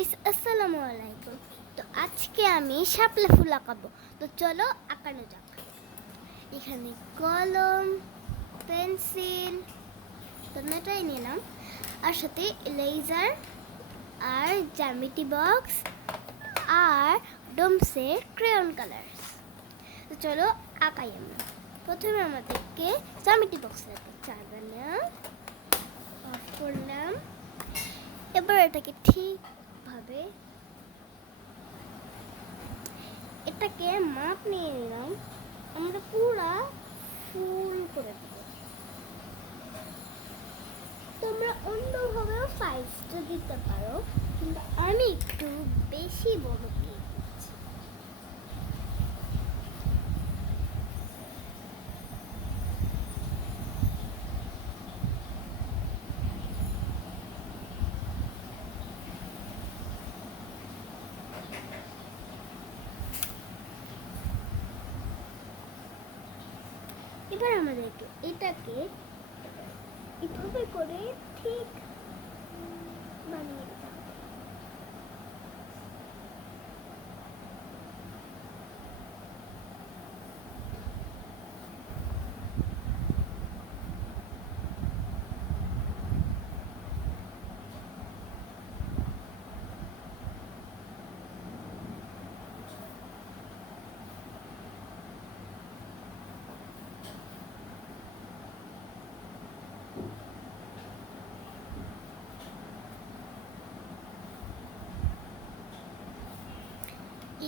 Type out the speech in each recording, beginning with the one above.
Guys, আসসালামু আলাইকুম। তো আজকে আমি শাপলা ফুল আঁকাবো। তো চলো আঁকানো যাক। এখানে কলম, পেন্সিল দুটোই নিলাম, আর সাথে ইরেজার আর জ্যামিতি বক্স আর ডোমসের ক্রেয়ন কালার্স। তো চলো আঁকাই আমরা। প্রথমে আমাদেরকে জ্যামিতি বক্স লাগবে। চালালাম, অফ করলাম। এবার এটাকে ঠিকভাবে এটাকে মাপ নিয়ে নিলাম। আমরা পুরা ফুল করে দেব। তোমরা অন্যভাবেও সাইজটা দিতে পারো, কিন্তু আমি একটু বেশি বড় দিয়ে দিচ্ছি। এবার আমাদেরকে এটাকে এভাবে করে ঠিক বানিয়ে দিতে হবে।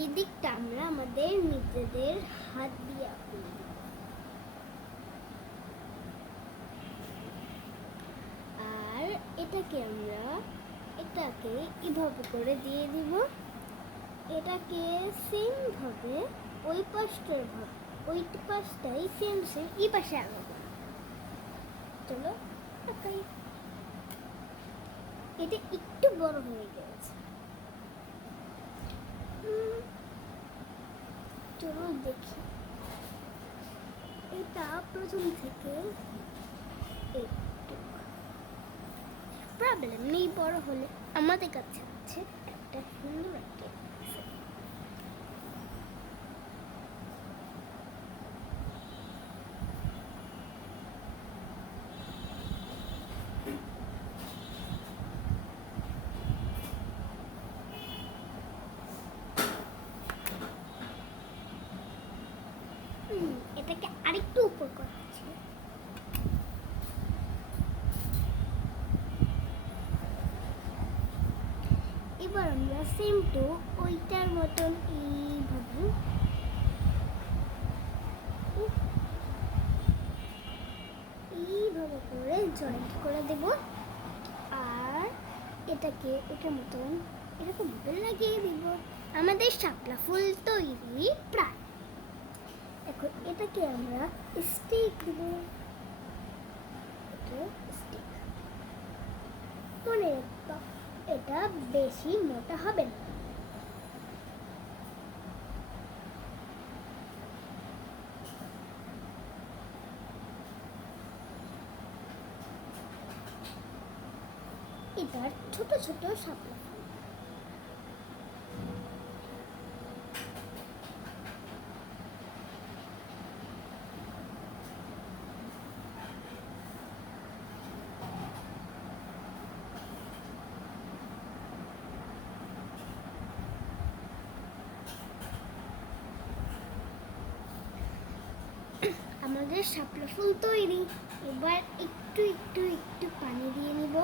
এই দিকটা আমরা আমাদের নিজেদের হাত দিয়ে আঁকবো। আর এটাকে এভাবে করে দিয়ে দিব। এটাকে সেম ভাবে ওই পাশটাই সেম এই পাশে আঁকাবো। চলো আঁকাই। এটা একটু বড় হয়ে গেছে। চলো দেখি। এটা প্রথম থেকে একটু প্রবলেম নেই, বড় হলে আমাদের কাছে আছে একটা সুন্দর একটা এটাকে আরেকটু উপর করছি। এবার আমরা সেম টু ওইটার মতন এইভাবে করে জয়েন্ট করে দেব। আর এটাকে এটার মতন এরকম ভাবে লাগিয়ে দিব। আমাদের শাপলা ফুল তৈরি প্রায়। এখন এটাকে আমরা স্টিক দেব। স্টিক মনে রাখবা, এটা বেশি মোটা হবে না। এবার ছোট ছোট শাপলা আমাদের শাপলা ফুল তৈরি। এবার একটু একটু একটু পানি দিয়ে নিব।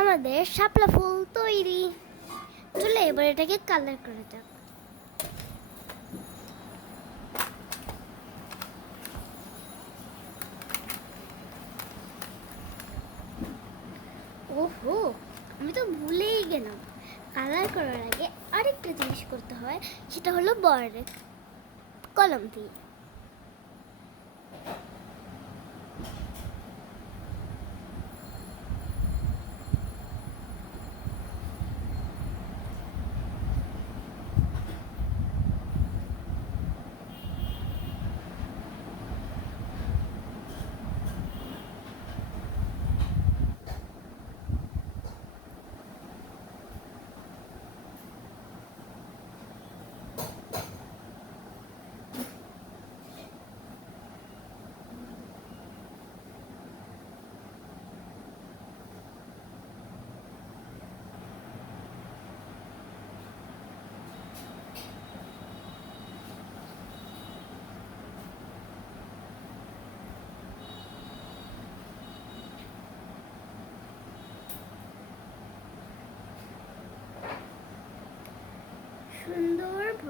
আমাদের শাপলা ফুল তৈরি। চলে এবার এটাকে কালার করা যাক। ওহো, আমি তো ভুলেই গেলাম। কালার করার আগে আরেকটা জিনিস করতে হয়, সেটা হলো বর্ডার কলম দিয়ে।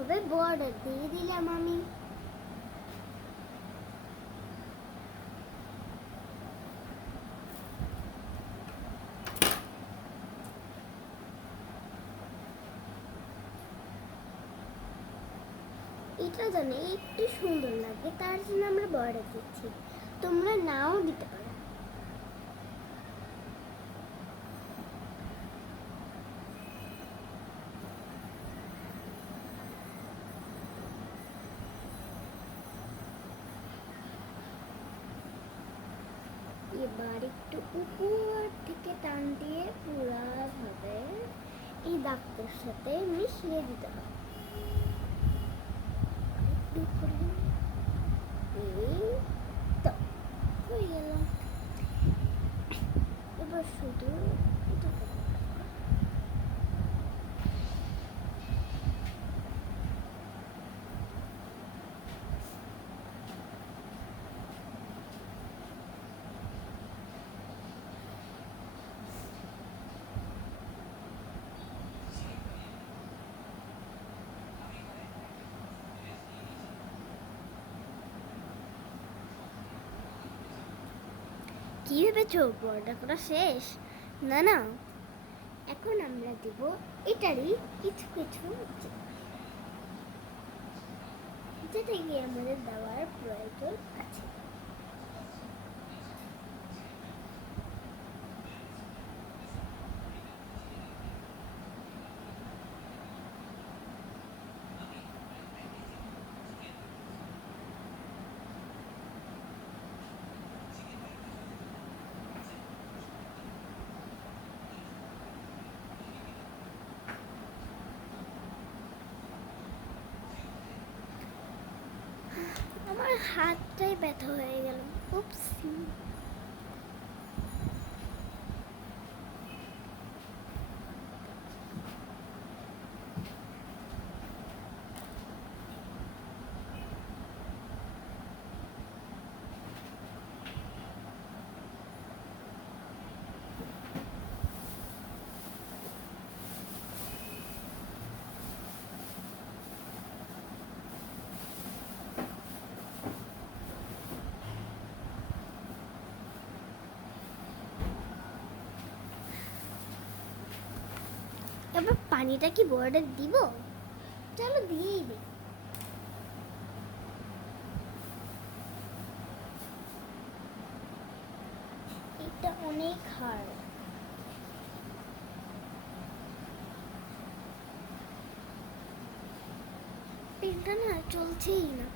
এভাবে বর্ডার দিয়ে দিলাম আমি। এটা জানে একটু সুন্দর লাগে, তার জন্য আমরা বর্ডার দিচ্ছি। তোমরা নাও দিতে পারো। এবার একটু উপর থেকে টান দিয়ে পুরাভাবে এই দাগটার সাথে মিশিয়ে দিতে হবে। একটু করে এই তো হয়ে গেল। এবার শুধু এটা করবো। কি ভেবেছো বর্ডার করা শেষ? না না, এখন আমরা দেব এটারই কিছু কিছু যেটা গিয়ে আমাদের দেওয়ার প্রয়োজন আছে। আমার হাতটাই ব্যথা হয়ে গেল। উপসি। এবার পানিটা কি বর্ডার দিব? চলো দিয়েই দিই। এটা অনেক হার্ড। পেনটা না চলছেই না।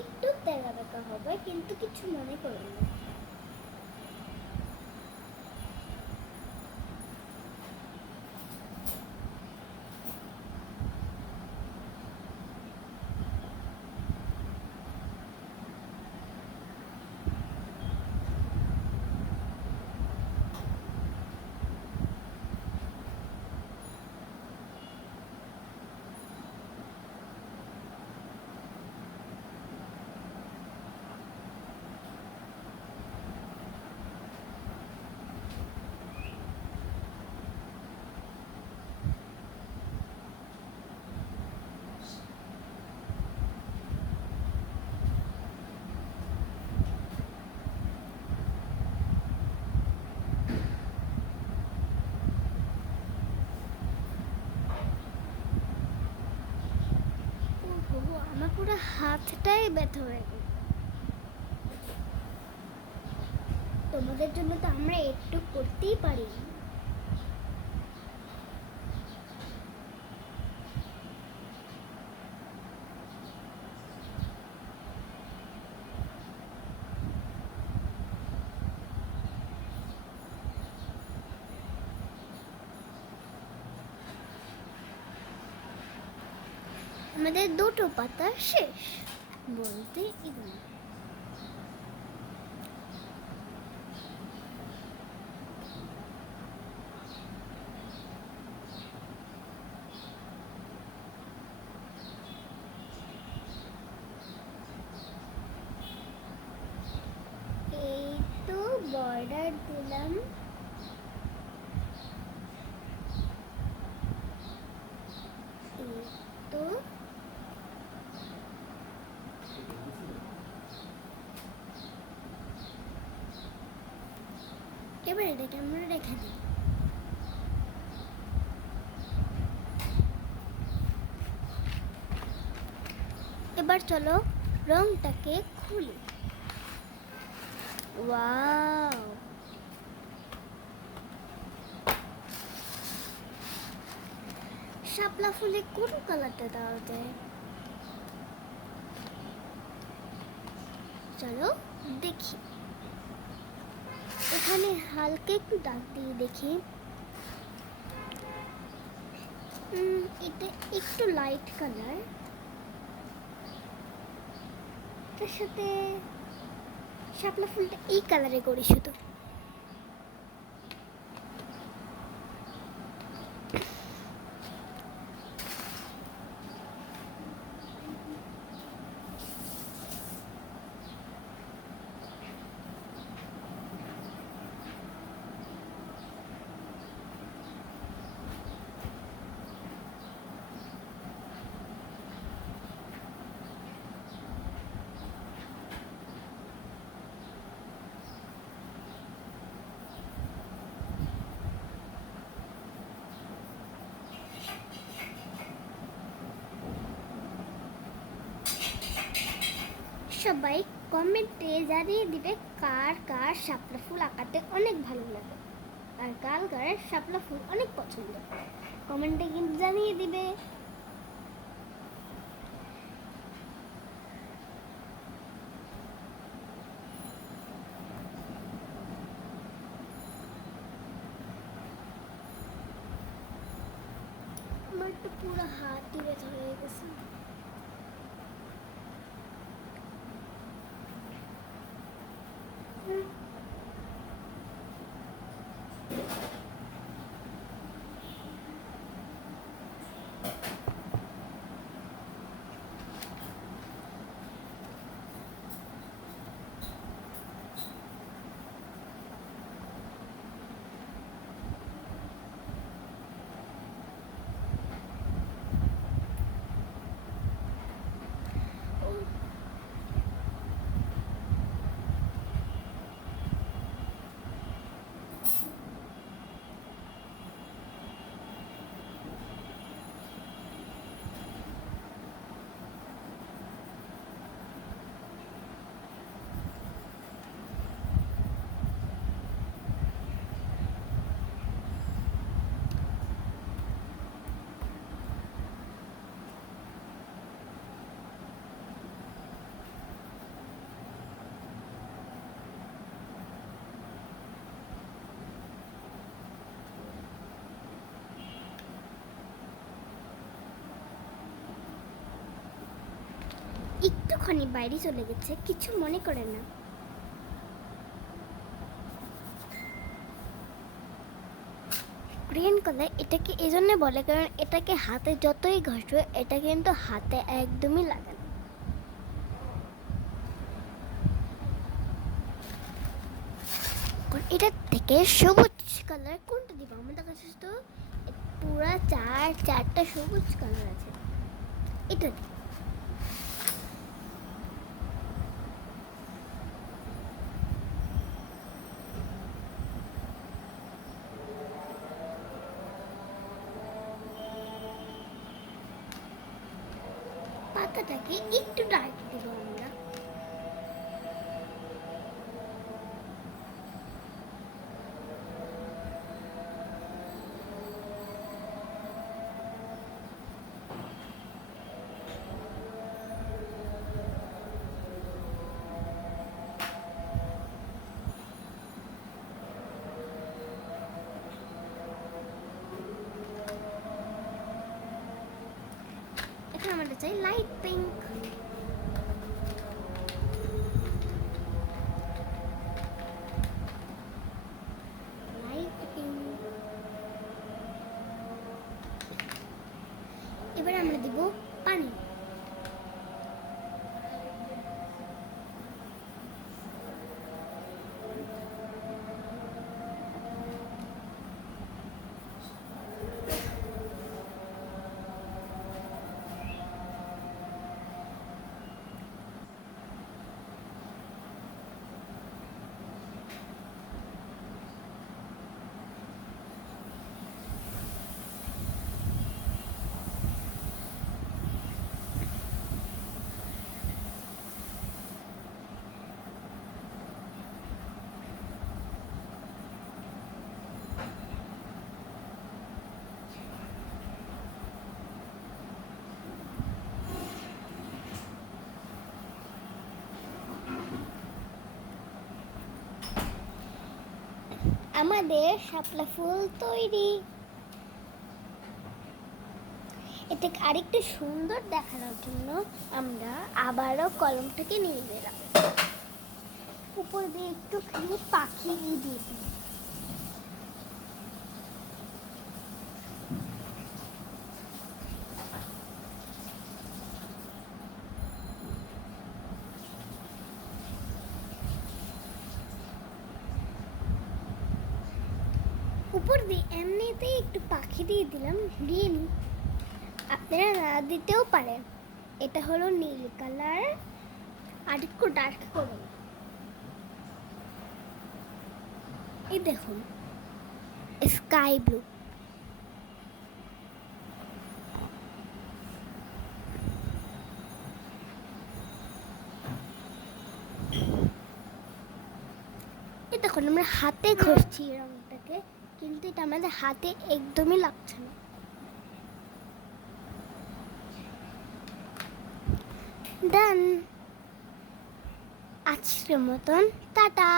একটু তেলা বেঁকা হবে, কিন্তু কিছু মনে করো না। ওহো, আমার পুরো হাতটাই ব্যথা হয়ে গেল। তোমাদের জন্য তো আমরা একটু করতেই পারি। আমাদের দুটো পাতা শেষ বলতে এগুলো। দিলাম। এই তো এবার এটাকে আমরা রেখে দিই। এবার চলো রংটাকে খুলি। ওয়াও, শাপলা ফুলে কোন কালারটা দেওয়া যায়? চলো দেখি। এখানে হালকা একটু দাগ দিয়ে দেখি। এটা একটু লাইট কালার, তার সাথে শাপলা ফুলটা এই কালারে করি শুধু। সবাই কমেন্টে জানিয়ে দিবে কার কার শাপলা ফুল আঁকাতে অনেক ভালো লাগে আর কার কার শাপলা ফুল অনেক পছন্দ। কমেন্টে কিন্তু জানিয়ে দিবে। আমার তো পুরো হাত দিয়ে ধরে গেছে। একটুখানি বাইরে চলে গেছে, কিছু মনে করে না। গ্রিন কালার এটাকে এই জন্য বলে কারণ এটাকে হাতে যতই ঘষবে এটা কিন্তু হাতে একদমই লাগে না। এটার থেকে সবুজ কালার কোনটা দিব? আমাদের কাছে তো পুরা চারটা সবুজ কালার আছে, এটা দিব। পাতাটাকে একটু ডার্ক দিব আমরা। এখানে আমরা চাই লাইট পিঙ্ক। এবার আমরা দিব পানি। আমাদের শাপলা ফুল তৈরি। এটাকে আরেকটু সুন্দর দেখানোর জন্য আমরা আবারও কলমটাকে নিয়ে গেলাম, উপর দিয়ে একটুখানি পাখি দিয়ে দিই। উপর দিয়ে এমনিতেই একটু পাখি দিয়ে দিলাম, দিয়ে নিই। আপনারা না দিতেও পারেন। এটা হলো নীল কালার, আর একটু ডার্ক করে নিই। এই দেখুন স্কাই ব্লু। এই দেখুন আমরা হাতে ঘষছি রংটাকে, কিন্তু এটা আমাদের হাতে একদমই লাগছে না। ডান। আজকের মতন টাটা।